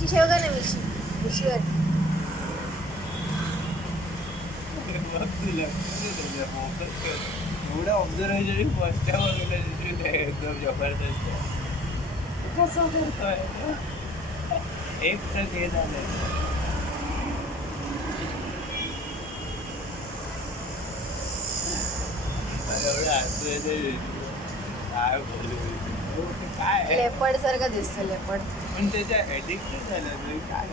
मिशी ठेव का ना मिशी मिशीवर एवढं ऑब्झर्वेशन फर्स्ट एकदम जबरदस्त कसं करतोय एक ट्रक हे झालंय एवढं हसू येते काय बोलू काय लेपर्ड सारखं दिसतं लेपर्ड पण त्याच्या ऍडिक्ट झालं काय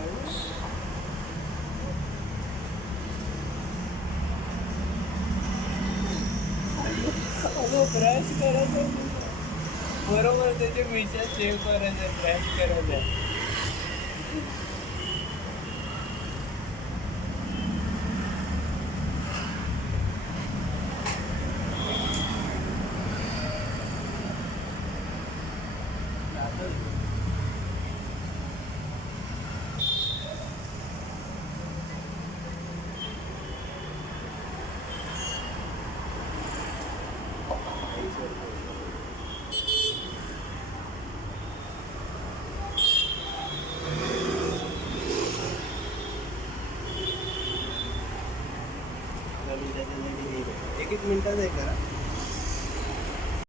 ब्रश करत बरोबर त्याचे मिशा सेव्ह करायचं ब्रश करायचं एक मिनिटात आहे करा